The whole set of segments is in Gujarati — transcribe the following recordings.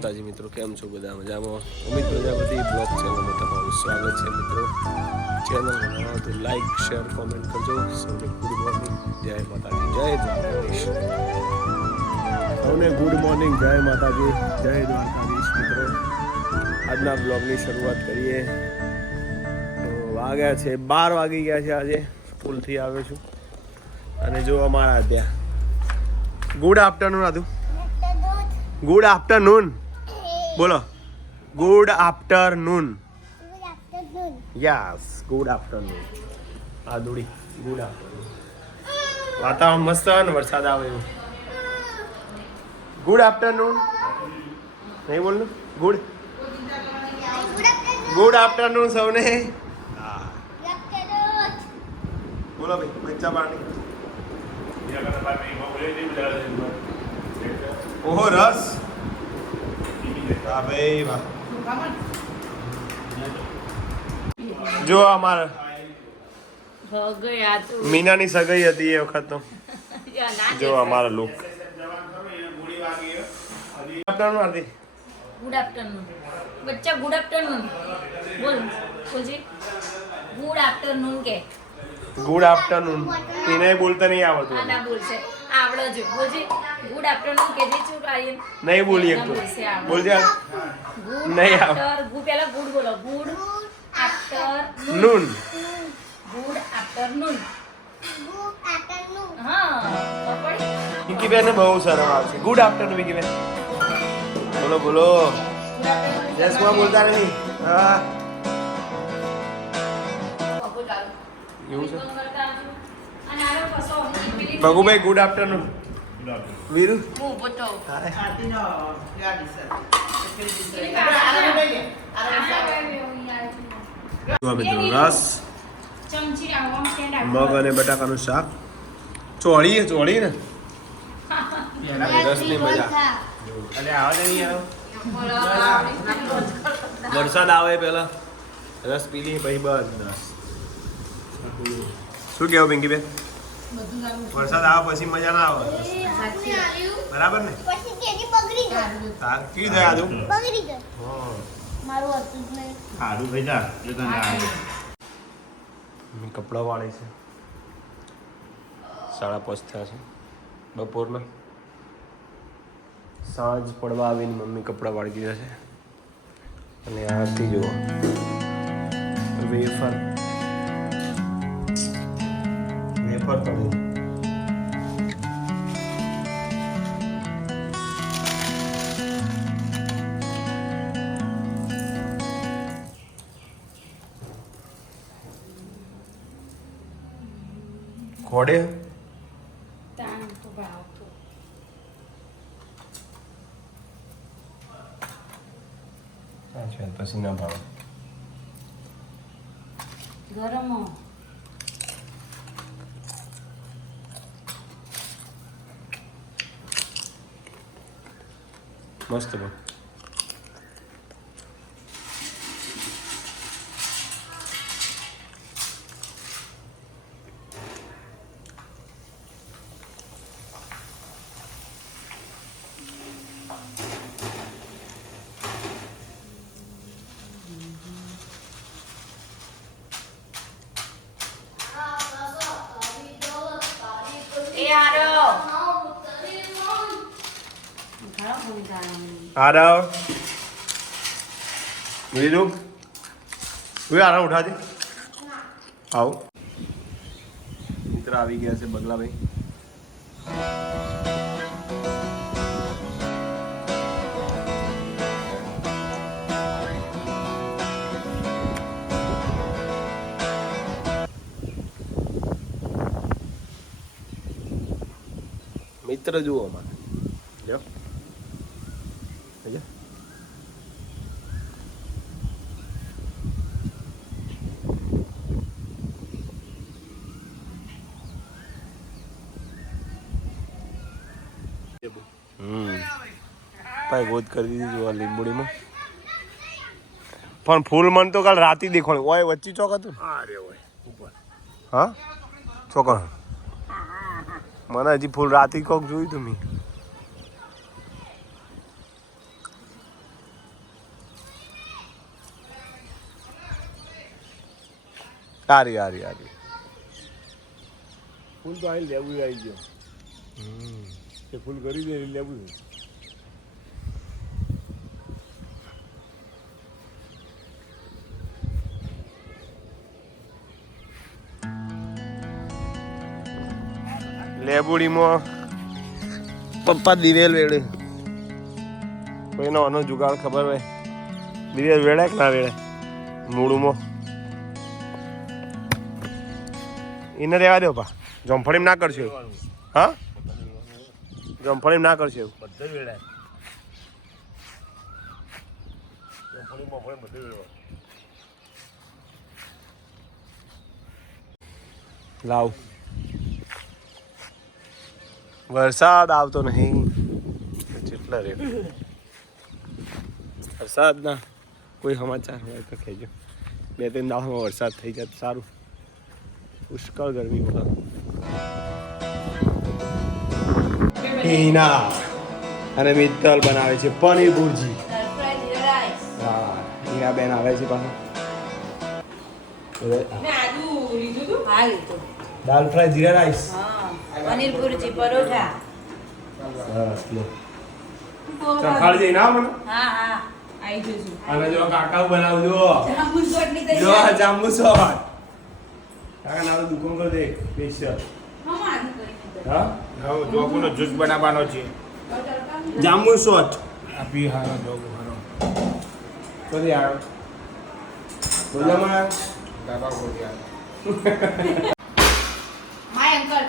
માતાજી મિત્રો, કેમ છો બધા? મજામાં? અમિત પ્રજાપતિ બ્લોગ ચેનલમાં તમારું સ્વાગત છે મિત્રો. ચેનલ બનાવો તો લાઈક શેર કોમેન્ટ કરજો. સૌને ગુડ મોર્નિંગ, જય માતાજી, જય દ્વારકાધીશ. સૌને ગુડ મોર્નિંગ, જય માતાજી, જય દ્વારકાધીશ મિત્રો. આજના બ્લોગની શરૂઆત કરીએ. તો વાગ્યા છે 12 વાગી ગયા છે. આજે સ્કૂલથી આવ્યો છું અને જો અમારા ત્યાં ગુડ આફ્ટરનૂન હતું. ગુડ આફ્ટરનૂન બોલો. Good afternoon. Yes, good afternoon. આદુડી ગુડ આફ્ટરનૂન. વાતાવરણ મસ્ત હોય ને, વરસાદ આવે એવું. ગુડ આફ્ટરનૂન નહીં બોલનું. ગુડ ગુડ આફ્ટરનૂન સૌને. હા બોલો ભાઈ, બચ્ચા પાણી. ઓહો રસ. હા ભાઈ વાહ. જો અમારે મીનાની સગાઈ હતી એ વખત તો જો અમારો લુક. આફ્ટરનૂન આરતી. ગુડ આફ્ટરનૂન બચ્ચા. ગુડ આફ્ટરનૂન બોલ. બોલજી ગુડ આફ્ટરનૂન કે. Good afternoon. એને બોલતા નહીં આવડતું. આના બોલશે આવડે જો. બોલજી ગુડ આફ્ટરનૂન કે જે ચૂપ આયન નહીં બોલી એક તો બોલજે. નહીં આફ્ટર ગુ પહેલા ગુડ બોલો. Good afternoon. Noon. Good afternoon. હા પકડી. વિકી બેન બહુ શરમ આવશે. ગુડ આફ્ટરનૂન વિકી બેન. બોલો બોલો. જસમાં બોલતા નહીં. હા એવું છે. Bhagubhai good afternoon. વીરુ હું બોતો રસ, ચમચી આવો સ્ટેન્ડ મગ અને બટાકાનું શાક. ચોળી ચોળી ને રસની મજા. અને આવે નહીં આવે. વરસાદ આવે પેલા રસ પી લઈએ પછી બસ. શું કેવું પિંકી બેન? વરસાદ આવે પછી મજા ના આવે. બરાબર ને? હા કી થયા તું? મમ્મી કપડાં વાળે છે. 5:30 થયા છે બપોરના. સાંજ પડવા આવીને મમ્મી કપડાં વાળી દીધા છે. અને આથી જુઓ વેફર તળી. ખોડે તાણ તો ભાવતો પછી ના ભાવે. ગરમ મસ્ત બન. आरव वीरू वे आरव उठा दे. आओ मित्र આવી ગયા છે બગલાભાઈ. મિત્ર જુઓ અમારે. જો ભાઈ ગોદ કરી દીધી જો લીંબુડીમાં. પણ ફૂલ મન તો કાલ રાતે દેખાણું ઓય વચ્ચે ચોક હતું. અરે ઓય ઉપર. હા ચોક મને હજી ફૂલ રાતે કોક જોયું તું મેં. હારી ફૂલ તો અહીં લેવું આવી ગયો તે ફૂલ કરી દે લેવું લેબુડીમાં પપ્પા દિવેલ વેડે કોઈનો આનો જુગાડ ખબર હોય દિવેલ વેડે કે ના વેડે મૂળમાં એને રહેવા દો પા જમફળીમાં ના કરશે એવું હા જમફળીમાં ના કરશે એવું બધે વેળાય બધે વેળવા લાવ વરસાદ આવતો નહીં કેટલા રે વરસાદના કોઈ સમાચાર હોય તો કહેજો 2-3 દાડામાં વરસાદ થઈ જાય તો સારું પુષ્કળ ગરમી હોય હિના અને મિત્તલ બનાવે છે પનીર ભુરજી હા હિના બેન આવે છે પાછા દાલ ફ્રાય જીરા રાઈસ પનીર ભુરજી પરોઠા સરસ લો ચખાડ જઈ ના મને હા આવી જશું અને જો કાકા બનાવજો જાંબુ શોટની જો તૈયારી જાંબુ શોટ કાકા નાનો દુકાન કર દે સ્પેશિયલ હા જોગુનો જ્યુસ બનાવવાનો છે જાંબુ શોટ આપી હારો જોગુ હારો કરી આવ બોલામાં દાદા બોલ્યા માય અંકલ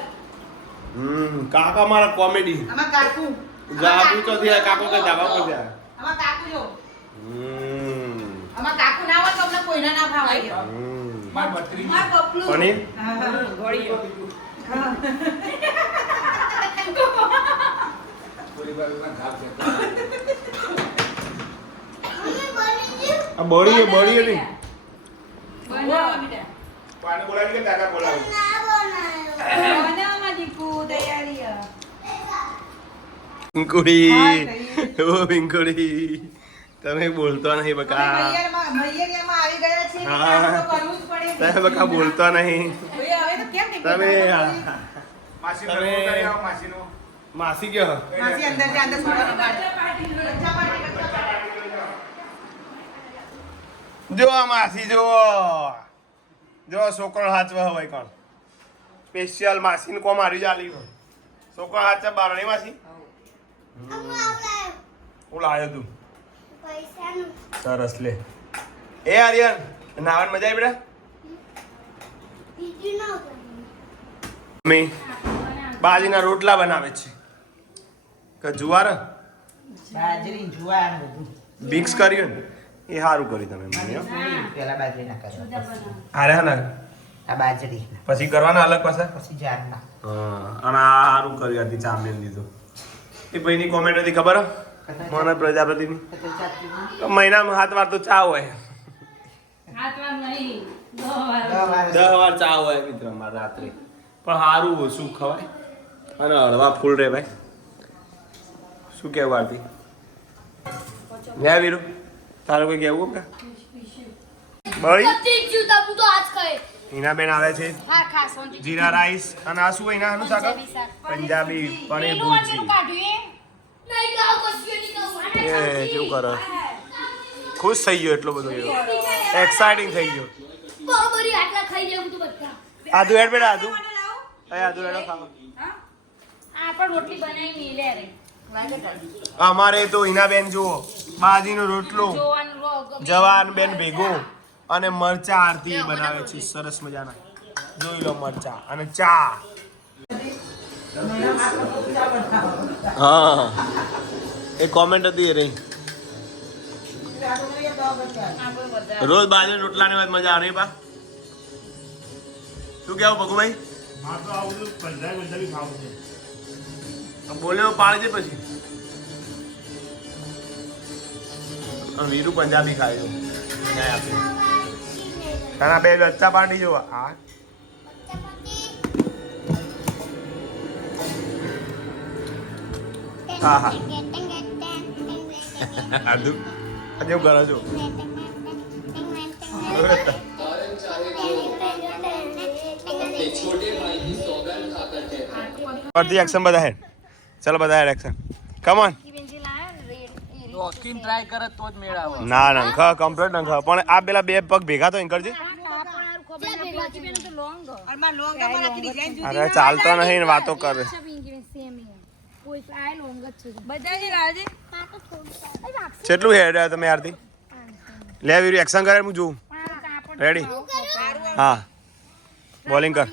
કાકા મારા કોમેડી આમાં કાકુ જાબુ તો દિયા કાકો કે દાબા પર દિયા આમાં કાકુ જો હમ આમાં કાકુ ના હોય તો અમને કોઈના ના ભાવાય માર બત્રી માર પપલું પનીર ગોળીઓ પૂરી બાજુમાં ઘાસ છે આ બળી ની બનાવો બેટા પાણી બોલાવી કે દાદા બોલાવી બનાવમાં દીકુ તૈયારી પિંકુડી ઓ પિંકુડી તમે બોલતો નહીં બકા આવી ગયા છે હા. તો કરવું જ પડે તમે બકા બોલતો નહીં હવે તો કેમ નહીં તમે માસીનો તમે- ફોન કરી આવો માસીનો માસી ગયો માસી અંદર છે અંદર જો આ માસી જો જો છોકરો હાચવા હોય કોણ સ્પેશિયલ માસીને કોમ મારી જાલી હોય છોકરો હાચવા બારણી માસી હું લાવ્યો તું સરસ લે એ આર્યન નાવાની મજા આવી બેટા મમ્મી બાજીના રોટલા બનાવે છે કે જુવાર બાજરી જુવાર બધું મિક્સ કર્યું ને એ સારું કર્યું તમે મમ્મી હો. પેલા બાજરી ના કરવા હારે હા ને આ બાજરી પછી કરવાના અલગ પાછા પછી જારના અને આ સારું કર્યું હતી ચાંપેલ દીધું એ ભાઈની કોમેન્ટ હતી ખબર હો? મોહન પ્રજાપતિની તો મહિનામાં 7 વાર તો ચા હોય 10 વાર ચા હોય મિત્ર મારે રાત્રે પણ સારું ઓછું ખવાય અને હળવા ફૂલ રે ભાઈ શું કહેવું આરતી લે વીરુ તારે કોઈ કહેવું કે બળી હિનાબેન આવે છે જીરા રાઈસ અને આ શું એના આનું શાક પંજાબી પનીર ભુરજી એ કેવું કરે ખુશ થઈ ગયો એટલો બધો એક્સાઇટિંગ થઈ ગયો આદુ એડ બેટા આદુ આદુ એડ ખાવા રોટલી બનાવી મેલે રે અમારે તો હિનાબેન જુઓ બાજીનો રોટલો જવાન બેન ભેગો અને મરચા આરતી બનાવે છે સરસ મજાના જોઈ લો મરચા અને ચા હા એ કોમેન્ટ હતી એ રહી રોજ બાજરી રોટલાની વાત મજા આવે પા શું કેવું ભગુભાઈ માર તો આવું તો પંજાબી ખાવું છે બોલે પાડજે પછી વીરુ પંજાબી ખાય છે નહીં આપે તારા બે લચ્ચા પાડી જો આ હા હા આદુ આજે કરો છો પરથી એક્શન બધા હેડ ચલો બધા head action come on walking try કરે તો જ મેળ આવે ના નંખા કમ્પ્લીટ નંખા પણ આ પેલા બે પગ ભેગા તો કરજે અરે ચાલતો નહીં વાતો કરે કેટલું હેડ તમે યારથી લે વીરુ એક્શન કરે હું જોઉં રેડી હા બોલિંગ કર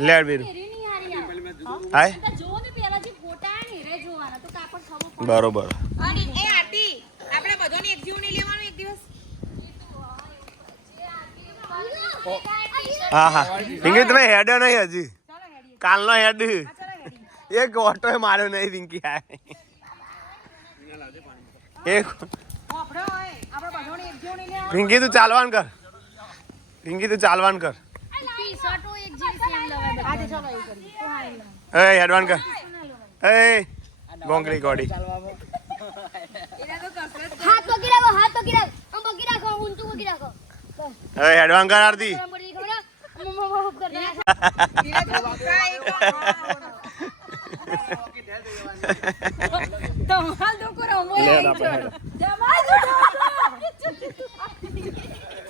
લે વીરુ હાય બરોબર હા હા પિંકી તમે હેડ નહીં હજી કાલનો હેડ એક ઓટો માર્યો નહીં પિંકી એક પિંકી તું ચાલવાન કર પિંકી તું ચાલવાન કર એ હેડવાન કર એ ગોંગલી ગોડી એ હેડવાન કર આરતી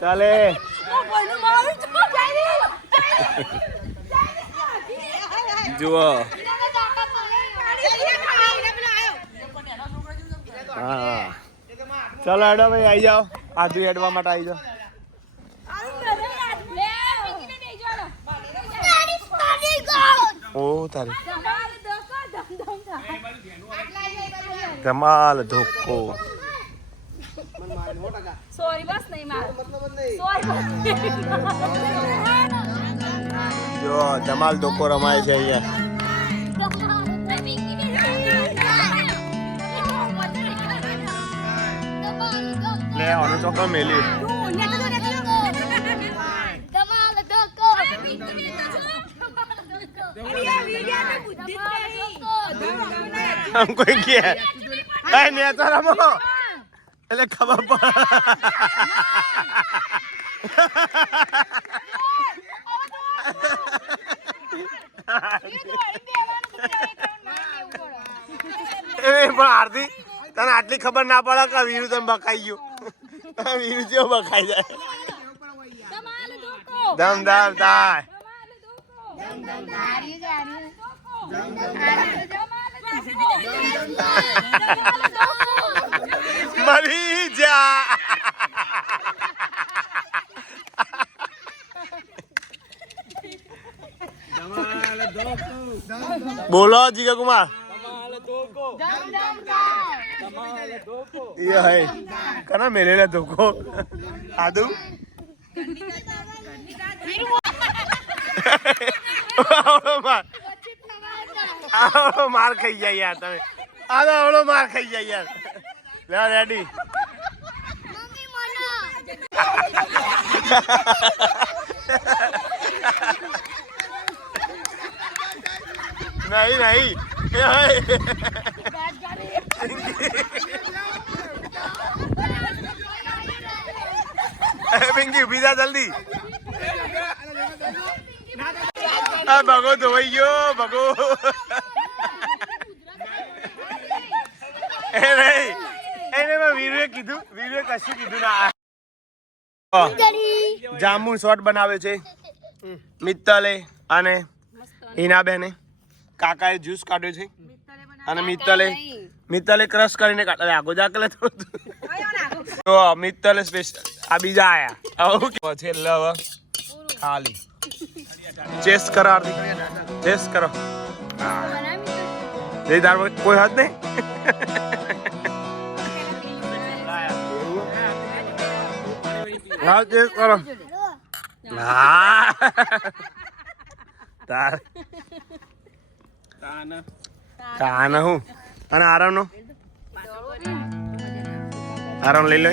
ચાલે જુઓ હા ચાલો હેડો ભાઈ આવી જાઓ આધુ હેડવા માટે આવી જાઓ ઓ તારી ધમાલ ધોકો સોરી બસ નહીં માર જો ધમાલ ધોકો રમાય છે અહીંયા લે આનો ચોક્કસ મેલી हमको क्या है नहीं तो रमो એટલે ખબર પણ આરતી તને આટલી ખબર ના પડે કે વીરુ તમે બકાઈ ગયો વીરુ જેવો બકાઈ જાય દમ દમ થાય મરી જા બોલો જીગા કુમાર ये है कना मेरे लिए धोखो आदू आवड़ो मार खाई जाए यार तमे आवड़ो मार खाई जाए यार ले रेडी नहीं नहीं पिंकी उभी जा जल्दी भगो धोई गयो भगो વીરુએ કશું કીધું ના જામુન શોર્ટ બનાવે છે મિત્તલે અને હિનાબેને કાકાએ જ્યુસ કાઢ્યો છે અને મિત્તલે ક્રશ કરીને કાઢે આગો જાકલે તો મિત્તલે સ્પેશિયલ આ બીજા આયા છેલ્લે હવે ખાલી ચેસ કરો આરતી ચેસ કરો જય તાર કોઈ હાથ નહીં હા ચેસ કરો હા તાર કાના હું અને આરામ નો આરામ લઈ લો